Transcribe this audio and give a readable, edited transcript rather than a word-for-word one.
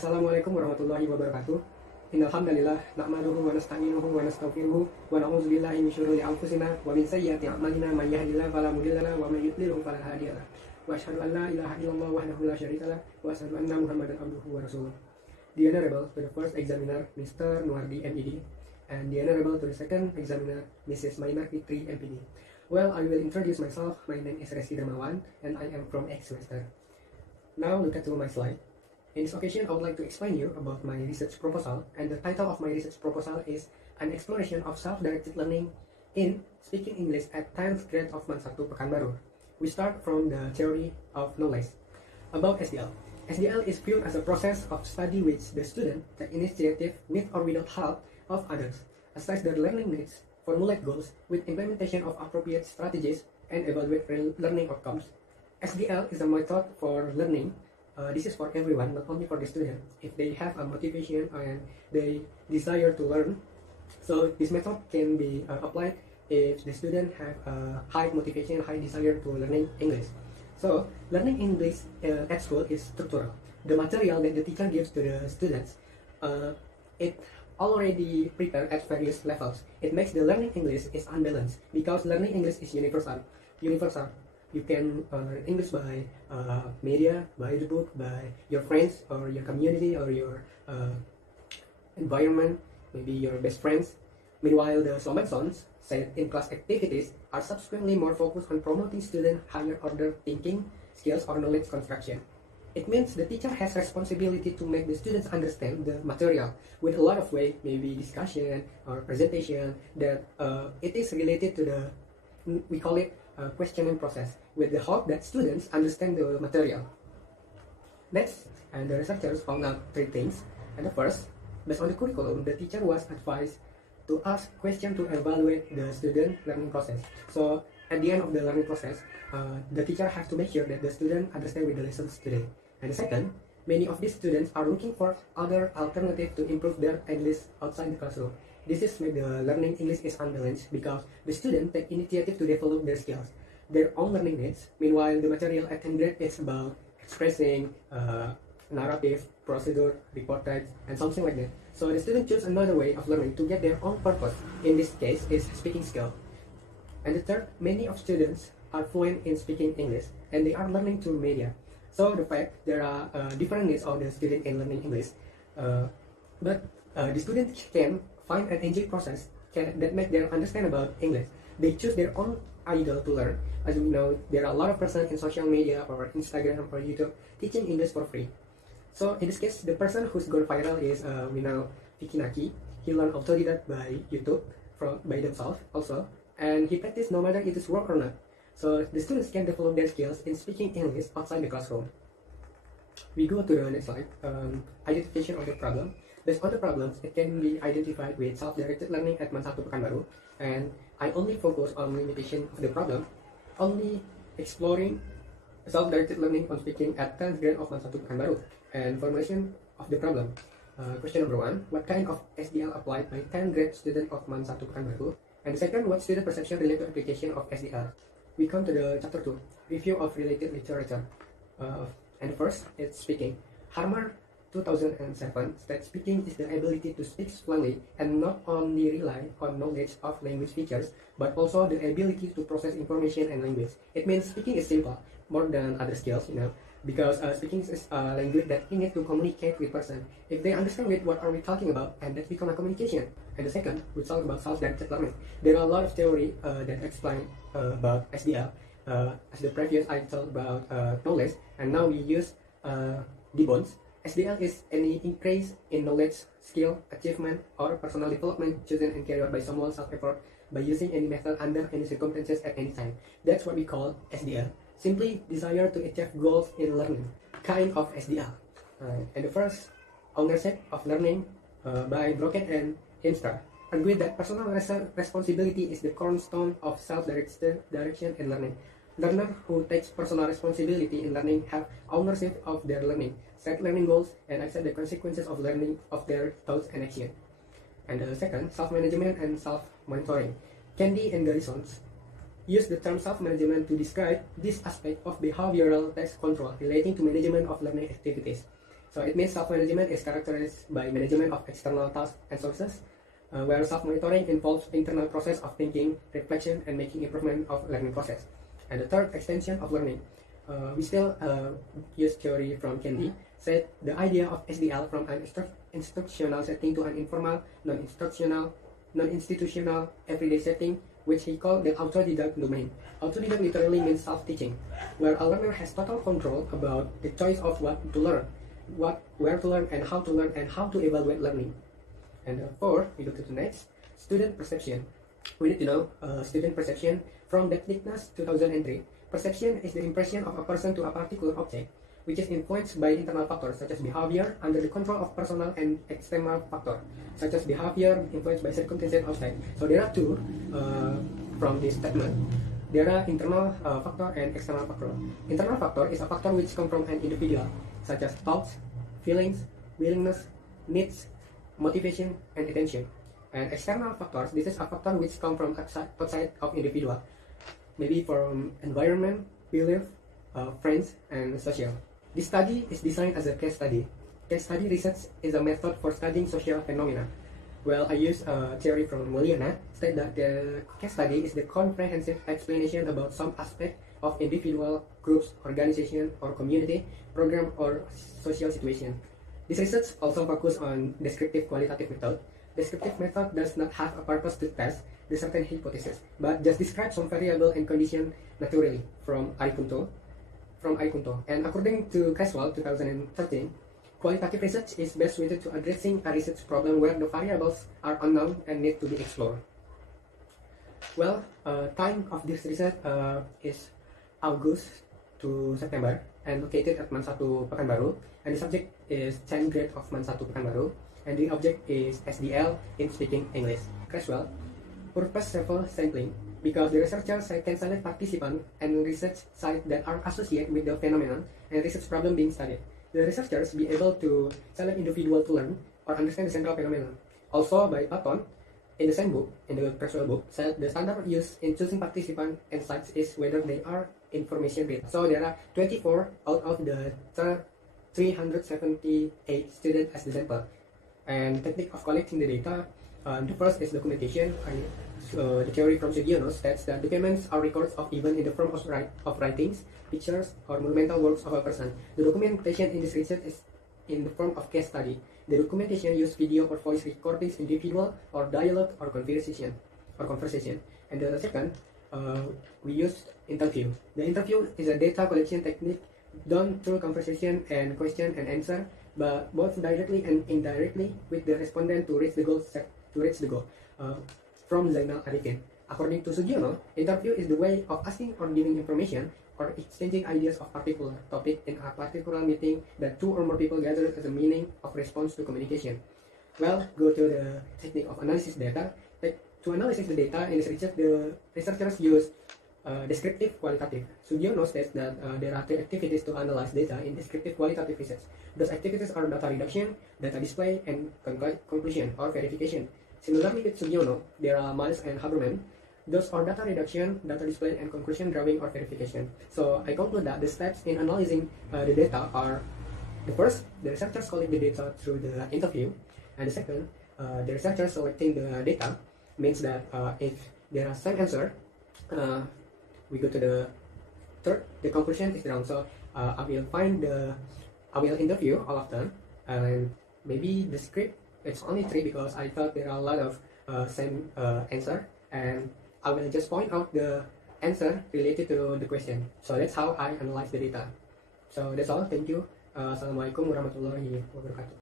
Assalamualaikum warahmatullahi wabarakatuh. Innal hamdalillah nahmaduhu wa nasta'inuhu wa nastaghfiruhu wa na'udzu billahi min syururi anfusina wa min sayyiati a'malina may yahdihillahu fala mudilla lahu wa may yudlil fala hadiya lahu. Wa asyhadu an la ilaha illallah wahdahu la syarika lahu wa asyhadu anna Muhammadan abduhu wa rasuluh. The Honorable to the first examiner, Mr. Nuardi MED, and the Honorable to the second examiner, Mrs. Maina Fitri MPD. Well, I will introduce myself. My name is Rezki Dermawan, and I am from X semester. Now look at my slide. In this occasion, I would like to explain you about my research proposal, and the title of my research proposal is An Exploration of Self-Directed Learning in Speaking English at 10th grade of Month 1 Pekanbaru. We start from the theory of knowledge. About SDL. SDL is viewed as a process of study which the student take initiative with or without help of others, assess their learning needs, formulate goals with implementation of appropriate strategies, and evaluate real learning outcomes. SDL is a method for learning. This is for everyone, not only for the student. If they have a motivation and they desire to learn, so this method can be applied if the student have a high motivation, high desire to learning English. So learning English at school is structural. The material that the teacher gives to the students, it already prepared at various levels. It makes the learning English is unbalanced because learning English is universal. You can learn English by media, by the book, by your friends or your community or your environment, maybe your best friends. Meanwhile, the slow-sons set in class activities are subsequently more focused on promoting student higher order thinking skills or knowledge construction. It means the teacher has responsibility to make the students understand the material with a lot of way, maybe discussion or presentation, that it is related to the, we call it questioning process, with the hope that students understand the material. Next, and the researchers found out three things. And the first, based on the curriculum, the teacher was advised to ask questions to evaluate the student learning process. So at the end of the learning process, the teacher has to make sure that the student understand with the lessons today. And the second, many of these students are looking for other alternatives to improve their English outside the classroom. This is where the learning English is unbalanced because the students take initiative to develop their skills, their own learning needs. Meanwhile, the material at 10th grade is about expressing narrative, procedure, report types, and something like that. So the student choose another way of learning to get their own purpose. In this case, is speaking skill. And the third, many of students are fluent in speaking English, and they are learning through media. So the fact there are different needs of the student in learning English, but the student can find an enjoy process that make them understand about English. They choose their own idol to learn. As we know, there are a lot of persons in social media or Instagram or YouTube teaching English for free. So in this case, the person who's gone viral is we know Vicky Naki. He learned autodidact by YouTube by themselves also, and he practiced no matter it is work or not. So the students can develop their skills in speaking English outside the classroom. We go to the next slide. Identification of the problem. Based on the problems, it can be identified with self-directed learning at Month 1 Pekanbaru, and I only focus on limitation of the problem, only exploring self-directed learning on speaking at 10th grade of Month 1 Pekanbaru, and formulation of the problem. Question number 1, what kind of SDL applied by 10th grade student of Month 1 Pekanbaru? And the second, what student perception related to application of SDL? We come to the chapter 2, review of related literature. And first, it's speaking. Harmer 2007 states speaking is the ability to speak fluently and not only rely on knowledge of language features, but also the ability to process information and language. It means speaking is simple, more than other skills, because speaking is a language that we need to communicate with person. If they understand with what are we talking about, and that become a communication. And the second, we talk about self-directed learning. There are a lot of theory that explain about SDL. As the previous I talked about knowledge, and now we use Gibbons. SDL is any increase in knowledge, skill, achievement, or personal development chosen and carried out by someone self-effort by using any method under any circumstances at any time. That's what we call SDL. Simply desire to achieve goals in learning, kind of SDL. And the first, ownership of learning by Brockett and Hemstra agree that personal responsibility is the cornerstone of self-direction in learning. Learners who take personal responsibility in learning have ownership of their learning, set learning goals, and accept the consequences of learning of their thoughts and action. And the second, self-management and self-monitoring. Candy and Garrisons use the term self-management to describe this aspect of behavioral test control relating to management of learning activities. So it means self-management is characterized by management of external tasks and sources, where self-monitoring involves internal process of thinking, reflection, and making improvement of learning process. And the third extension of learning. We still use theory from Kendi, said the idea of SDL from an instructional setting to an informal, non-institutional, everyday setting, which he called the autodidact domain. Autodidact literally means self-teaching, where a learner has total control about the choice of what to learn, where to learn, and how to evaluate learning. And four, we go to the next, student perception. We need to know student perception from Decknickness 2003. Perception is the impression of a person to a particular object, which is influenced by internal factors such as behavior under the control of personal and external factors, such as behavior influenced by circumstances outside. So there are two from this statement. There are internal factor and external factor. Internal factor is a factor which comes from an individual, such as thoughts, feelings, willingness, needs, motivation, and attention. And external factors, this is a factor which comes from outside of individual, maybe from environment, belief, friends, and social. This study is designed as a case study. Case study research is a method for studying social phenomena. Well, I use a theory from Moliana, state that the case study is the comprehensive explanation about some aspect of individual, groups, organization, or community, program, or social situation. This research also focuses on descriptive qualitative method. Descriptive method does not have a purpose to test the certain hypothesis, but just describe some variable and condition naturally from Arikunto. And according to Creswell 2013, qualitative research is best suited to addressing a research problem where the variables are unknown and need to be explored. Well, time of this research is August to September and located at Man 1 Pekanbaru, and the subject is 10th grade of Man 1 Pekanbaru, and the object is SDL in speaking English. Creswell, purpose level sampling, because the researchers can select participants and research sites that are associated with the phenomenon and research problem being studied. The researchers be able to select individual to learn or understand the central phenomenon. Also, by Patton, in the same book, in the Creswell book, said the standard used in choosing participants and sites is whether they are information data. So there are 24 out of the 378 students as the sample. And technique of collecting the data, the first is documentation. The theory from Sugiono states that documents are records of events in the form of writings, pictures, or monumental works of a person. The documentation in this research is in the form of case study. The documentation use video or voice recordings, individual or dialogue or conversation. And the second, we use interview. The interview is a data collection technique done through conversation and question and answer, but both directly and indirectly with the respondent to reach the goal. From Zainal Arifin. According to Sugiono, interview is the way of asking or giving information or exchanging ideas of particular topic in a particular meeting that two or more people gather as a meaning of response to communication. Well, go to the technique of analysis data. To analyze the data in this research, the researchers use descriptive qualitative. Sugiono states that there are three activities to analyze data in descriptive qualitative research. Those activities are data reduction, data display, and conclusion or verification. Similarly with Sugiono, there are Miles and Haberman. Those are data reduction, data display, and conclusion drawing or verification. So I conclude that the steps in analyzing the data are: the first, the researchers collect the data through the interview, and the second, the researchers selecting the data means that if there are same answer, we go to the third, the conclusion is wrong. So I will interview all of them, and maybe the script, it's only 3 because I thought there are a lot of same answer, and I will just point out the answer related to the question. So that's how I analyze the data. So that's all. Thank you. Assalamualaikum warahmatullahi wabarakatuh.